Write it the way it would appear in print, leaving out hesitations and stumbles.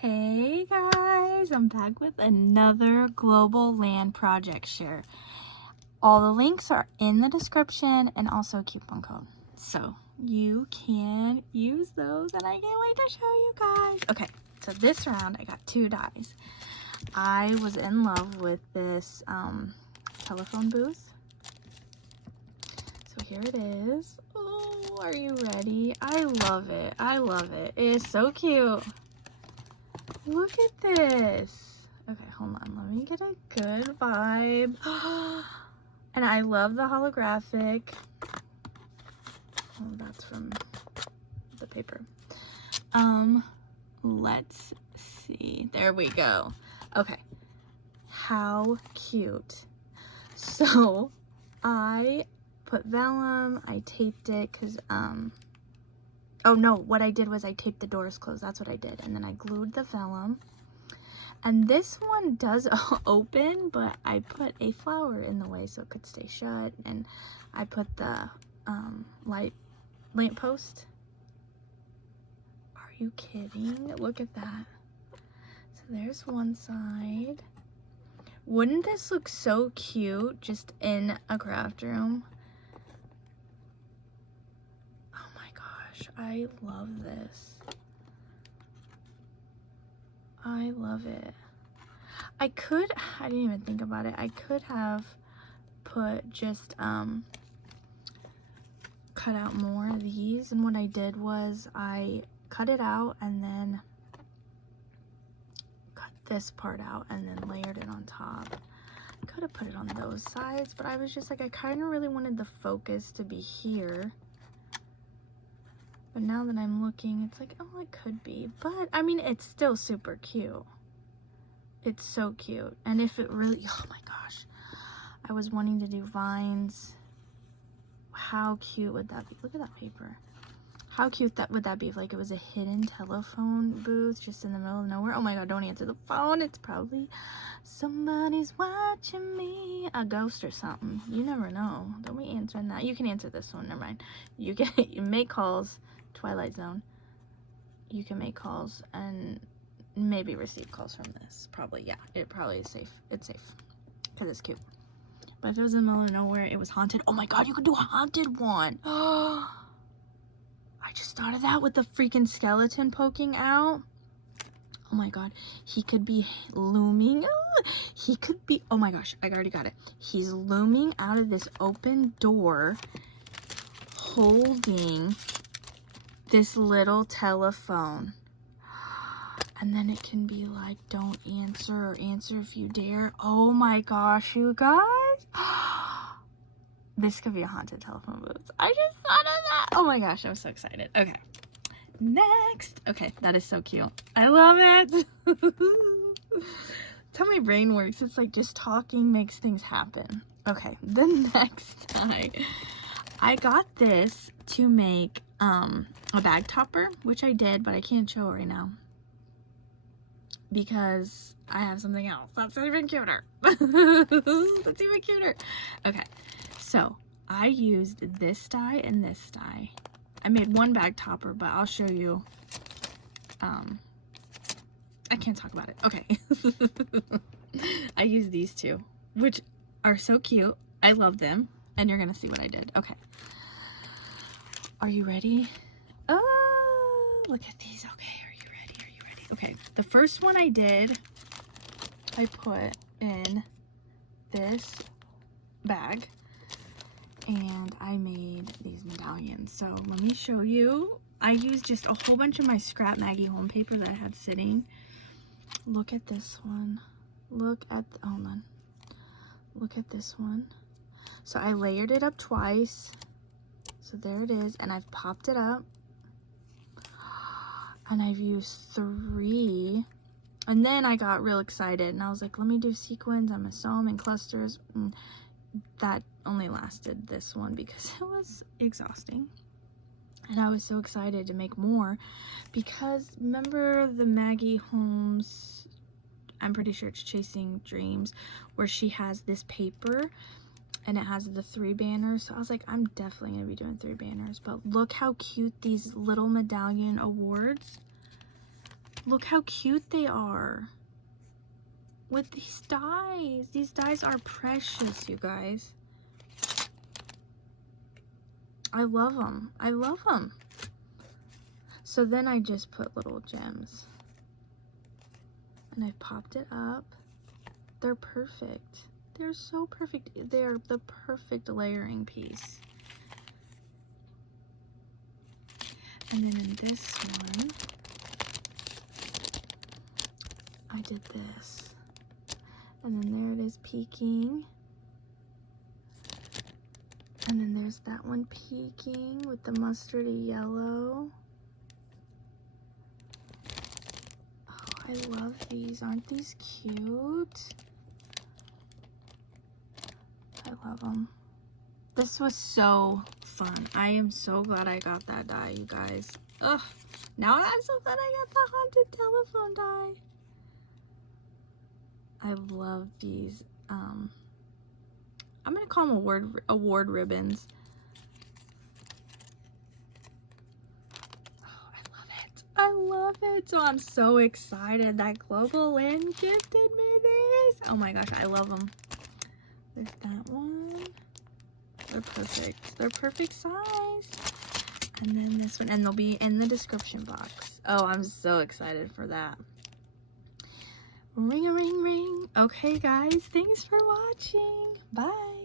Hey guys, I'm back with another Globleland project share. All the links are in the description and also a coupon code. So you can use those and I can't wait to show you guys. Okay, so this round I got 2 dies. I was in love with this telephone booth. So here it is. Oh, are you ready? I love it. I love it. It is so cute. Look at this. Okay, hold on. Let me get a good vibe. And I love the holographic. Oh, that's from the paper. Let's see. There we go. Okay. How cute. So, I put vellum. I taped it because, oh no, what I did was I taped the doors closed. That's what I did. And then I glued the vellum. And this one does open, but I put a flower in the way so it could stay shut. And I put the lamp post. Are you kidding? Look at that. So there's one side. Wouldn't this look so cute just in a craft room? I love this. I love it. I didn't even think about it. I could have put just, cut out more of these. And what I did was I cut it out and then cut this part out and then layered it on top. I could have put it on those sides, but I was just like, I kind of really wanted the focus to be here. But now that I'm looking, it's like, oh, it could be. But, I mean, it's still super cute. It's so cute. And if it really, oh my gosh. I was wanting to do vines. How cute would that be? Look at that paper. How cute would that be if, like, it was a hidden telephone booth just in the middle of nowhere? Oh my god, don't answer the phone. It's probably somebody's watching me. A ghost or something. You never know. Don't be answering that. You can answer this one. Never mind. You make calls. Twilight Zone. You can make calls and maybe receive calls from this. Probably, yeah. It probably is safe. It's safe because it's cute. But if it was in the middle of nowhere, it was haunted. Oh my god, you could do a haunted one. I just thought of that with the freaking skeleton poking out. Oh my god, he could be looming. He could be, oh my gosh, I already got it. He's looming out of this open door holding this little telephone. And then it can be like, don't answer or answer if you dare. Oh my gosh, you guys. This could be a haunted telephone booth. I just thought of that. Oh my gosh, I'm so excited. Okay. Next. Okay, that is so cute. I love it. That's how my brain works. It's like just talking makes things happen. Okay, the next time I got this to make a bag topper, which I did, but I can't show it right now because I have something else that's even cuter. That's even cuter. Okay, so I used this die and this die. I made one bag topper, but I'll show you. I can't talk about it. Okay. I used these two, which are so cute. I love them, and you're gonna see what I did. Okay. Are you ready? Oh, look at these. Okay, are you ready? Are you ready? Okay, the first one I did, I put in this bag and I made these medallions. So let me show you. I used just a whole bunch of my scrap Maggie home paper that I had sitting. Look at this one. Look at, hold on. Look at this one. So I layered it up twice. So there it is, and I've popped it up, and I've used 3, and then I got real excited, and I was like, let me do sequins. I'm gonna sew them in clusters, and that only lasted this one because it was exhausting, and I was so excited to make more because remember the Maggie Holmes, I'm pretty sure it's Chasing Dreams, where she has this paper and it has the 3 banners. So I was like, I'm definitely gonna be doing 3 banners. But look how cute these little medallion awards. Look how cute they are. With these dies. These dies are precious, you guys. I love them. I love them. So then I just put little gems. And I popped it up. They're perfect. They're so perfect. They're the perfect layering piece. And then in this one, I did this. And then there it is peeking. And then there's that one peeking with the mustardy yellow. Oh, I love these. Aren't these cute? I love them. This was so fun. I am so glad I got that die, you guys. Ugh. Now I'm so glad I got the haunted telephone die. I love these. I'm gonna call them award ribbons. Oh, I love it. I love it. So I'm so excited that Globleland gifted me these. Oh my gosh, I love them. There's that one. They're perfect. They're perfect size. And then this one, and they'll be in the description box. Oh, I'm so excited for that. Ring a ring ring. Okay guys, thanks for watching. Bye.